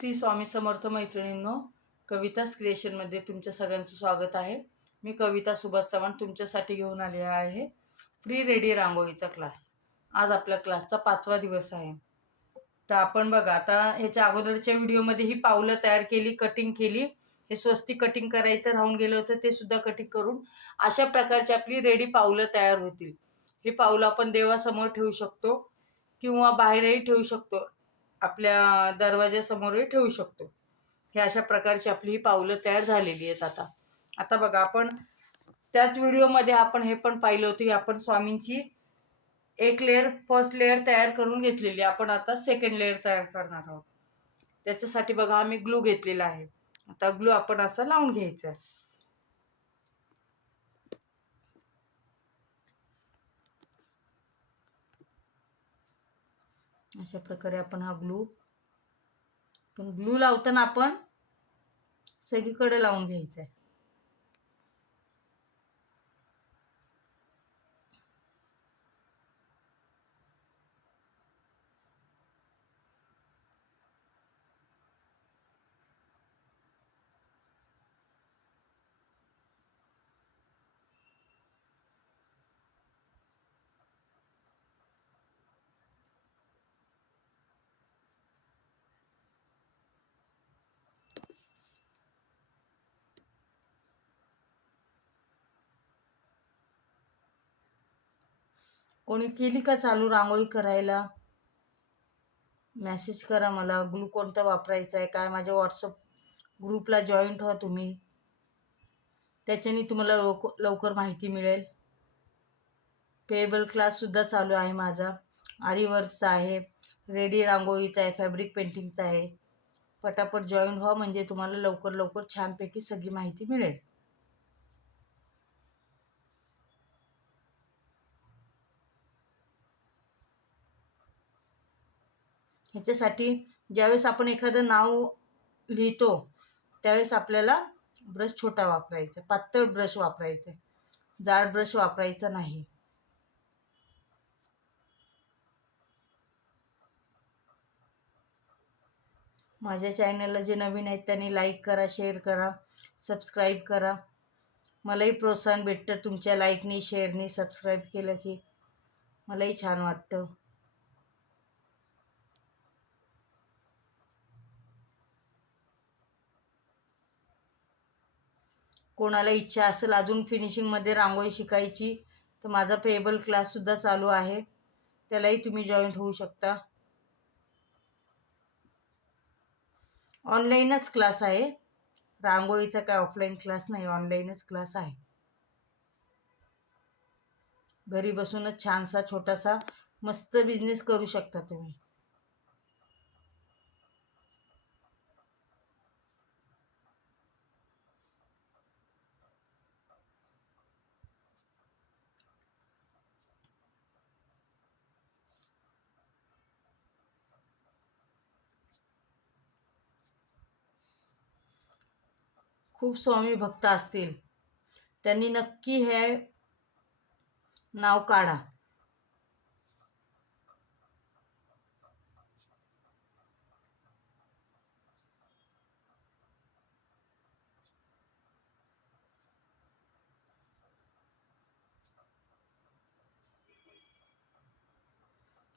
श्री स्वामी समर्थ मैत्रिणींनो, कविताच क्रिएशनमध्ये तुमच्या सगळ्यांचं स्वागत आहे. मी कविता सुभाष चव्हाण तुमच्यासाठी घेऊन आले आहे फ्री रेडी रांगोळीचा क्लास. आज आपल्या क्लासचा 5वा दिवस आहे. तर आपण बघा, आता ह्याच्या अगोदरच्या व्हिडिओमध्ये ही पावलं तयार केली, कटिंग केली. हे स्वस्तिक कटिंग करायचं राहून गेलं होतं, ते सुद्धा कटिंग करून अशा प्रकारची आपली रेडी पावलं तयार होतील. ही पावलं आपण देवासमोर ठेवू शकतो किंवा बाहेरही ठेवू शकतो, आपल्या दरवाजासमोरही ठेवू शकतो. हे अशा प्रकारची आपली ही पावलं तयार झालेली आहेत. आता बघा, आपण त्याच व्हिडिओमध्ये आपण हे पण पाहिलं होतं की आपण स्वामींची एक लेअर, फर्स्ट लेअर तयार करून घेतलेली. आपण आता सेकंड लेअर तयार करणार आहोत. त्याच्यासाठी बघा, आम्ही ग्लू घेतलेला आहे. आता ग्लू आपण असं लावून घ्यायचं आहे. अशा प्रकारे आपण हा ग्लू लावताना आपण सगळीकडे लावून घ्यायचा आहे. कोणी केली का चालू रांगोळी करायला? मेसेज करा मला. ग्लू कोणता वापरायचा आहे काय, माझ्या व्हॉट्सअप ग्रुपला जॉईंट व्हा तुम्ही. त्याच्याने तुम्हाला लवकर माहिती मिळेल. पेबल क्लाससुद्धा चालू आहे माझा. आरी वर्कचा आहे, रेडी रांगोळीचा आहे, फॅब्रिक पेंटिंगचा आहे. पटापट जॉईन व्हा, म्हणजे तुम्हाला लवकर छानपैकी सगळी माहिती मिळेल. ह्याच्यासाठी ज्यावेळेस आपण एखादं नाव लिहितो त्यावेळेस आपल्याला ब्रश छोटा वापरायचा, पातळ ब्रश वापरायचा, जाड ब्रश वापरायचा नाही. माझ्या चॅनलला जे नवीन आहेत त्यांनी लाईक करा, शेअर करा, सबस्क्राईब करा. मलाही प्रोत्साहन भेटतं तुमच्या लाईकनी, शेअरनी. सबस्क्राईब केलं की मलाही छान वाटतं. कोणाला इच्छा असेल अजून फिनिशिंगमध्ये रांगोळी शिकायची तर माझा पेबल क्लाससुद्धा चालू आहे, त्यालाही तुम्ही जॉईंट होऊ शकता. ऑनलाईनच क्लास आहे, रांगोळीचा काय ऑफलाईन क्लास नाही, ऑनलाईनच क्लास आहे. घरी बसूनच छानसा छोटासा मस्त बिझनेस करू शकता तुम्ही. खूप स्वामी भक्त असतील त्यांनी नक्की हे नाव काढा.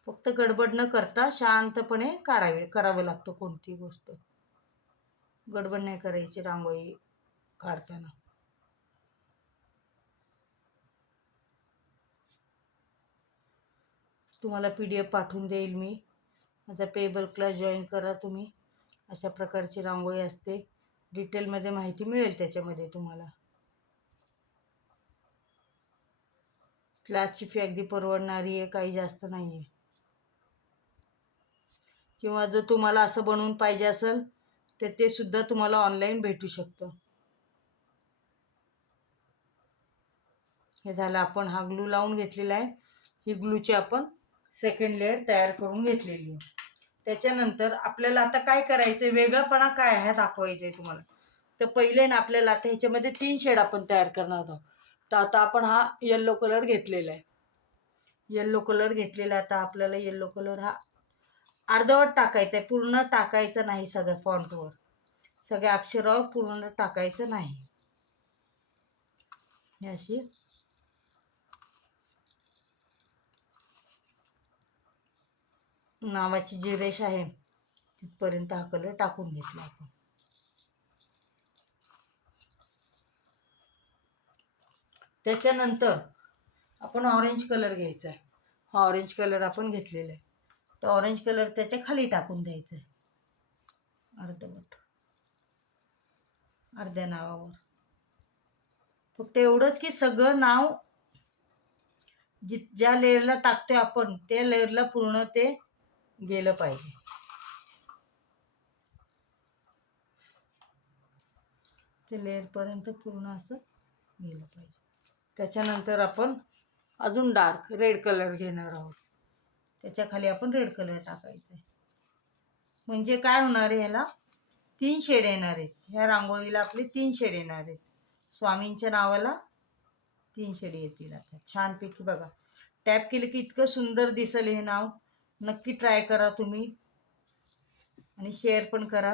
फक्त गडबड न करता शांतपणे करावं लागतं कोणती गोष्ट. गडबड नाही करायची रांगोळी काढताना. तुम्हाला PDF पाठवून देईल मी. माझा पेबल क्लास जॉईन करा तुम्ही. अशा प्रकारची रांगोळी असते, डिटेलमध्ये माहिती मिळेल त्याच्यामध्ये तुम्हाला. क्लासची फी अगदी परवडणारी आहे, काही जास्त नाही आहे. किंवा जर तुम्हाला असं बनवून पाहिजे असेल तर ते सुद्धा तुम्हाला ऑनलाईन भेटू शकतं. हे झालं, आपण हा ग्लू लावून घेतलेला आहे. ही ग्लूची आपण सेकंड लेअर तयार करून घेतलेली आहे. त्याच्यानंतर आपल्याला आता काय करायचं आहे, वेगळंपणा काय आहे दाखवायचं आहे तुम्हाला. तर पहिले ना आपल्याला आता ह्याच्यामध्ये 3 शेड आपण तयार करणार आहोत. तर आता आपण हा येल्लो कलर घेतलेला आहे. येल्लो कलर घेतलेला, आता आपल्याला येल्लो कलर हा अर्धवट टाकायचं आहे, पूर्ण टाकायचं नाही. सगळ्या फॉन्टवर, सगळ्या अक्षरावर पूर्ण टाकायचं नाही. हे अशी नावाची जी रेष आहे तिथपर्यंत हा कलर टाकून घेतला आपण. त्याच्यानंतर आपण ऑरेंज कलर घ्यायचा आहे. हा ऑरेंज कलर आपण घेतलेला आहे. तर ऑरेंज कलर त्याच्या खाली टाकून द्यायचा आहे, अर्धवट, अर्ध्या नावावर. फक्त एवढंच की सगळं नाव ज्या लेअरला टाकतोय आपण त्या लेअरला पूर्ण ते गेलं पाहिजे. ते लेअरपर्यंत पूर्ण असं गेलं पाहिजे. त्याच्यानंतर आपण अजून डार्क रेड कलर घेणार आहोत. त्याच्या खाली आपण रेड कलर टाकायचा आहे. म्हणजे काय होणार आहे, ह्याला 3 शेड येणार आहेत. ह्या रांगोळीला आपले 3 शेड येणार आहेत. स्वामींच्या नावाला 3 शेड येतील. आता छानपैकी बघा, टॅप केलं की इतकं सुंदर दिसेल हे नाव. नक्की ट्राय करा तुम्ही आणि शेअर पण करा.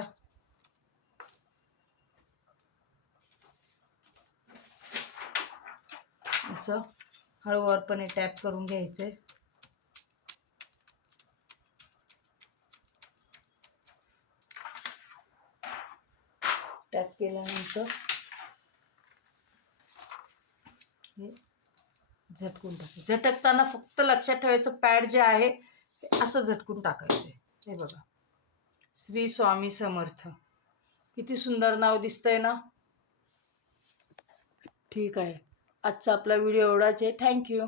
असं हळूवारपणे टॅप करून घ्यायचंय. टॅप केल्यानंतर हे झटकून टाकायचं. झटकताना फक्त लक्षात ठेवायचं, पॅड जे आहे ते असं झटकून टाकायचं. हे बघा, श्री स्वामी समर्थ. किती सुंदर नाव दिसतंय ना. ठीक आहे, आजचा आपला व्हिडिओ एवढाच आहे. थँक्यू.